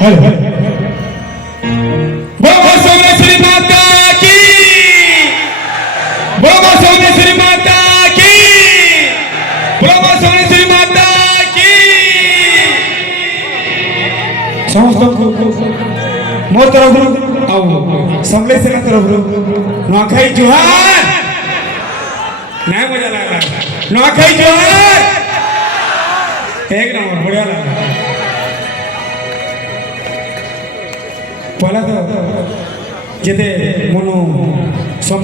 बोलो सोमेश्वरी माता की, बोलो सोमेश्वरी माता की, बोलो सोमेश्वरी माता की। समस्त मोर तरफ आओ समलेश्वर तरफ नौखाई जोहार नहीं मजा लगा नौखाई जोहार एक नंबर बढ़िया लगा। पहला तो जेते मनो